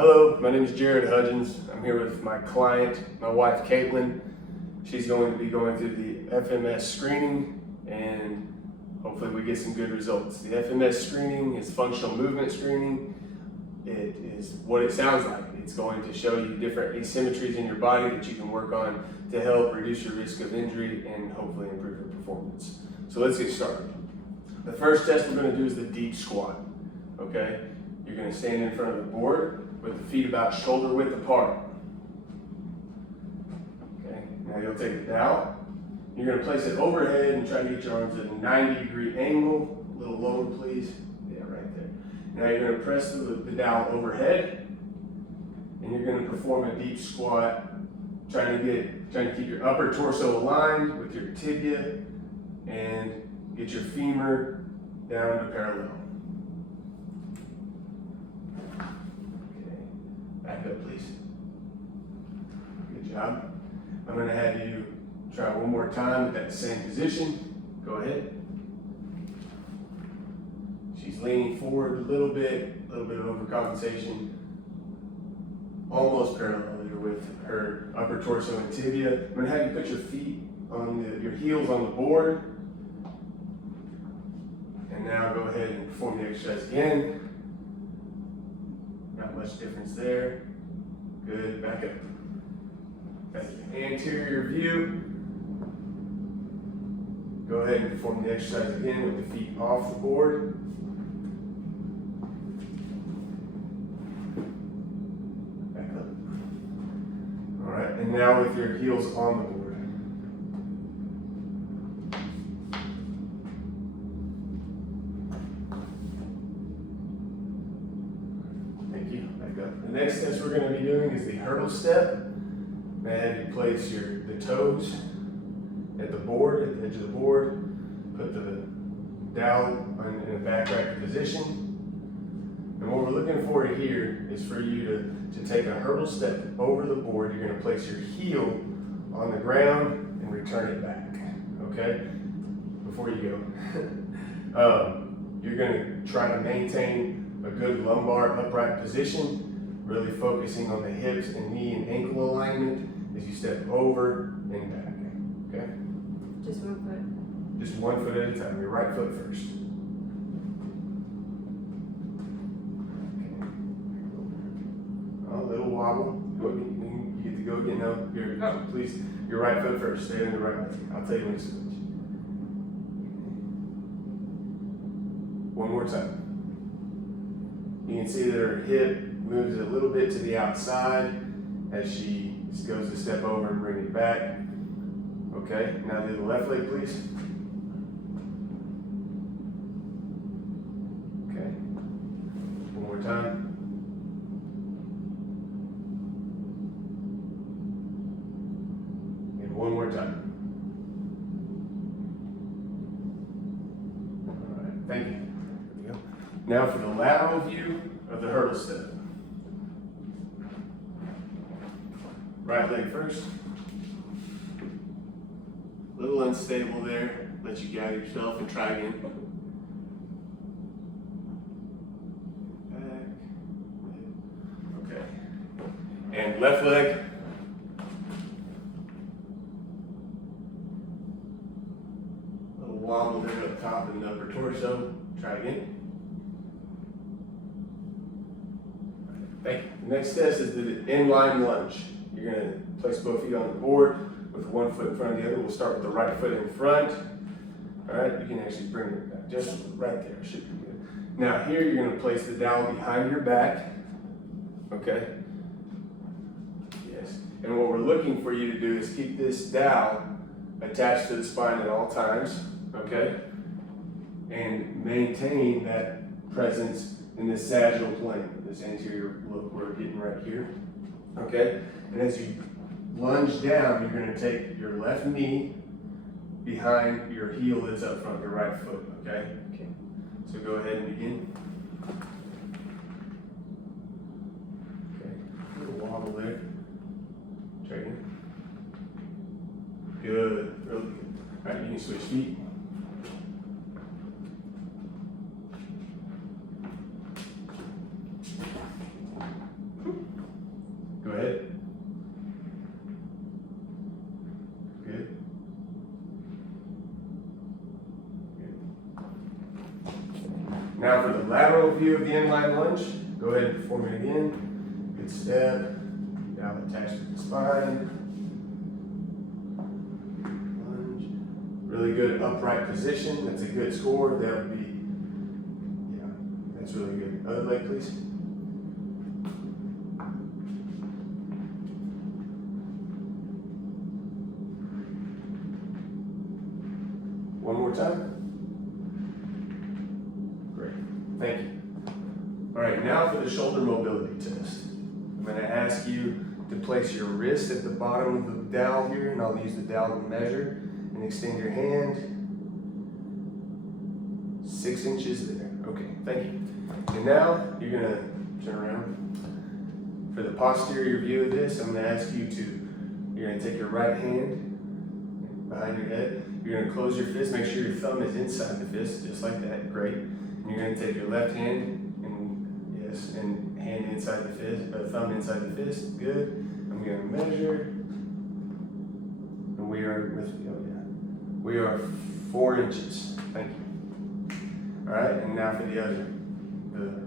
Hello, my name is Jared Hudgens. I'm here with my client, my wife Caitlin. She's going to be going through the FMS screening and hopefully we get some good results. The FMS screening is functional movement screening. It is what it sounds like. It's going to show you different asymmetries in your body that you can work on to help reduce your risk of injury and hopefully improve your performance. So let's get started. The first test we're going to do is the deep squat. Okay? You're going to stand in front of the board with the feet about shoulder width apart. Okay, now you'll take the dowel. You're going to place it overhead and try to get your arms at a 90-degree angle. A little lower, please. Yeah, right there. Now you're going to press the dowel overhead, and you're going to perform a deep squat, trying to keep your upper torso aligned with your tibia and get your femur down to parallel. Back up, please. Good job. I'm going to have you try one more time with that same position. Go ahead. She's leaning forward a little bit of overcompensation. Almost parallel there with her upper torso and tibia. I'm going to have you put your feet on your heels on the board. And now go ahead and perform the exercise again. Not much difference there. Good, back up. That's the anterior view. Go ahead and perform the exercise again with the feet off the board. Back up. All right, and now with your heels on the board. The next test we're going to be doing is the hurdle step. May I have you place the toes at the board, at the edge of the board. Put the dowel in a back rack position. And what we're looking for here is for you to take a hurdle step over the board. You're going to place your heel on the ground and return it back. Okay? Before you go. You're going to try to maintain a good lumbar upright position. Really focusing on the hips and knee and ankle alignment as you step over and back, okay? Just one foot? Just one foot at a time, your right foot first. Okay. A little wobble. You get to go again. No, please, your right foot first. Stay in the right leg. I'll tell you when to switch. One more time. You can see that her hip moves a little bit to the outside as she goes to step over and bring it back. Okay, now do the left leg, please. Okay, one more time. And one more time. All right, thank you. There we go. Now for the lateral view of the hurdle step. Right leg first. A little unstable there. Let you gather yourself and try again. Back. Okay. And left leg. A little wobble there up top and the upper torso. Try again. Thank you. The next test is the inline lunge. You're going to place both feet on the board with one foot in front of the other. We'll start with the right foot in front. All right, you can actually bring it back just right there. Should be good. Now here you're going to place the dowel behind your back. Okay. Yes. And what we're looking for you to do is keep this dowel attached to the spine at all times. Okay. And maintain that presence in the sagittal plane, this anterior look we're getting right here. Okay, and as you lunge down, you're going to take your left knee behind your heel that's up front, your right foot. Okay. Okay. So go ahead and begin. Okay. A little wobble there. Try again. Good. Really good. All right, you can switch feet. Go ahead. Good. Now for the lateral view of the inline lunge, go ahead and perform it again. Good step. Now attached to the spine. Lunge. Really good upright position. That's a good score. That would be, yeah, that's really good. Other leg, please. One more time. Great, thank you. All right, now for the shoulder mobility test. I'm gonna ask you to place your wrist at the bottom of the dowel here, and I'll use the dowel to measure, and extend your hand 6 inches there. Okay, thank you. And now you're gonna turn around. For the posterior view of this, I'm gonna ask you to, you're gonna take your right hand behind your head. You're gonna close your fist, make sure your thumb is inside the fist, just like that, great. And you're gonna take your left hand and, yes, and hand inside the fist, thumb inside the fist, good. I'm gonna measure, and we are with, oh yeah, we are 4 inches, thank you. All right, and now for the other, the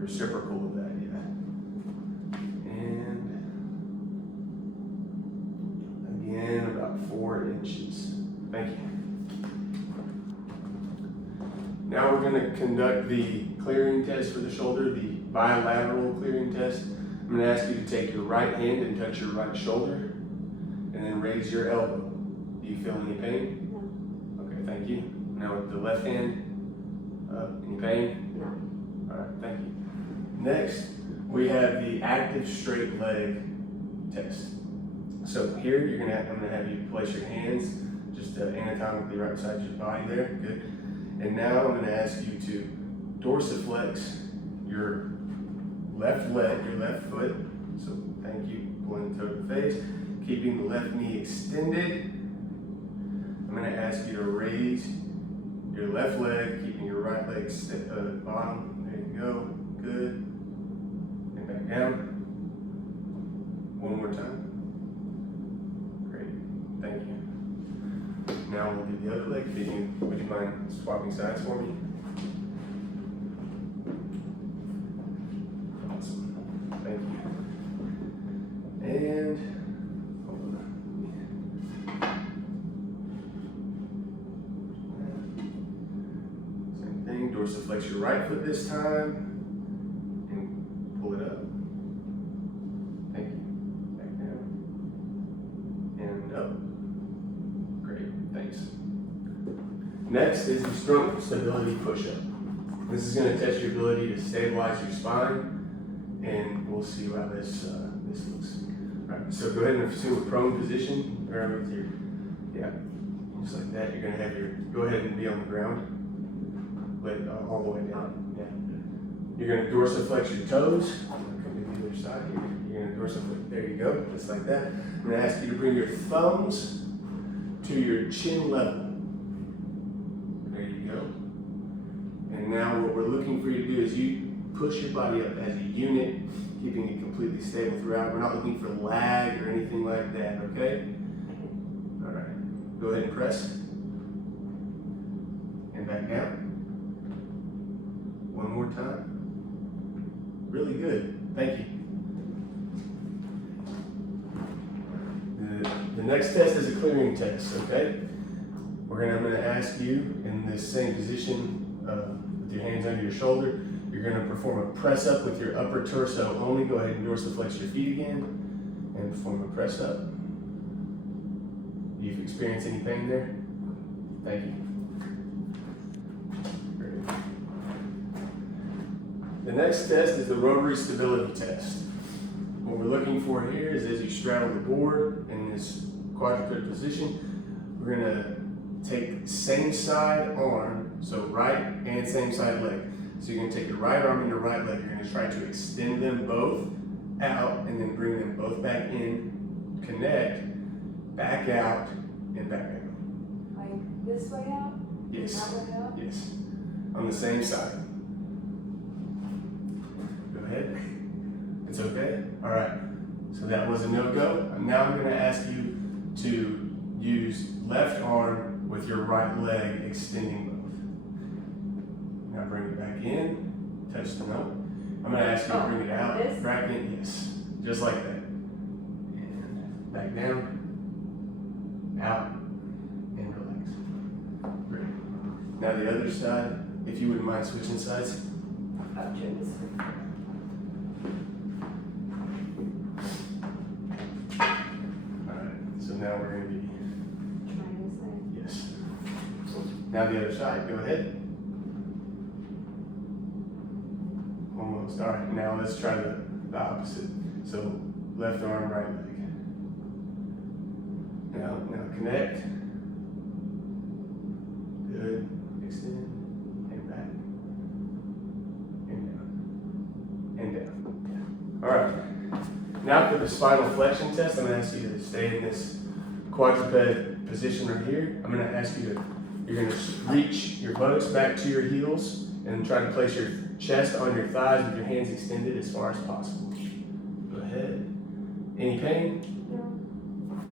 reciprocal of that, yeah. And again, about 4 inches. Thank you. Now we're going to conduct the clearing test for the shoulder, the bilateral clearing test. I'm going to ask you to take your right hand and touch your right shoulder, and then raise your elbow. Do you feel any pain? No. Okay, thank you. Now with the left hand, any pain? No. All right, thank you. Next, we have the active straight leg test. So here, I'm going to have you place your hands just anatomically right beside your body there, good. And now I'm going to ask you to dorsiflex your left leg, your left foot. So thank you, pulling the toe to the face, keeping the left knee extended. I'm going to ask you to raise your left leg, keeping your right leg bottom. There you go, good. And back down. One more time. Great, thank you. Now we'll do the other leg. Would you mind swapping sides for me? Awesome. Thank you. And hold on. Same thing. Dorsiflex your right foot this time and pull it up. Thank you. Back down and up. Thanks. Next is the stroke stability push-up. This is going to test your ability to stabilize your spine, and we'll see how this looks. All right, so go ahead and assume a prone position, or with your, yeah, just like that. You're going to have your, go ahead and be on the ground, but all the way down. Yeah. You're going to dorsiflex your toes. Come to the other side here. You're going to dorsiflex. There you go, just like that. I'm going to ask you to bring your thumbs to your chin level. There you go. And now what we're looking for you to do is you push your body up as a unit, keeping it completely stable throughout. We're not looking for lag or anything like that, okay? All right, go ahead and press. And back down. One more time. Really good, thank you. The next test is a clearing test, okay? I'm gonna ask you in this same position with your hands under your shoulder, you're gonna perform a press up with your upper torso only. Go ahead and dorsiflex your feet again and perform a press up. You've experienced any pain there? Thank you. Great. The next test is the rotary stability test. What we're looking for here is as you straddle the board in this quadruped position, we're gonna take same side arm, so right and same side leg. So you're gonna take your right arm and your right leg, you're gonna try to extend them both out and then bring them both back in, connect, back out, and back in. Like this way out? Yes. That way out? Yes. On the same side. Go ahead. It's okay? All right. So that was a no-go. Now I'm gonna ask you to use left arm with your right leg extending both. Now bring it back in, touch the note. I'm gonna ask you to bring it out, this? back in, yes, just like that. And back down, out, and relax. Great. Now the other side, if you wouldn't mind switching sides. I'll turn this way. Alright, so now we're gonna be, Trying this way. yes. Now the other side, go ahead. Almost, alright, now let's try the opposite. So left arm, right leg. Now connect. Good, extend, and back. And down, and down. Alright, now for the spinal flexion test, I'm gonna ask you to stay in this quadruped position right here. I'm gonna ask you to, you're gonna reach your buttocks back to your heels and try to place your chest on your thighs with your hands extended as far as possible. Go ahead. Any pain? No.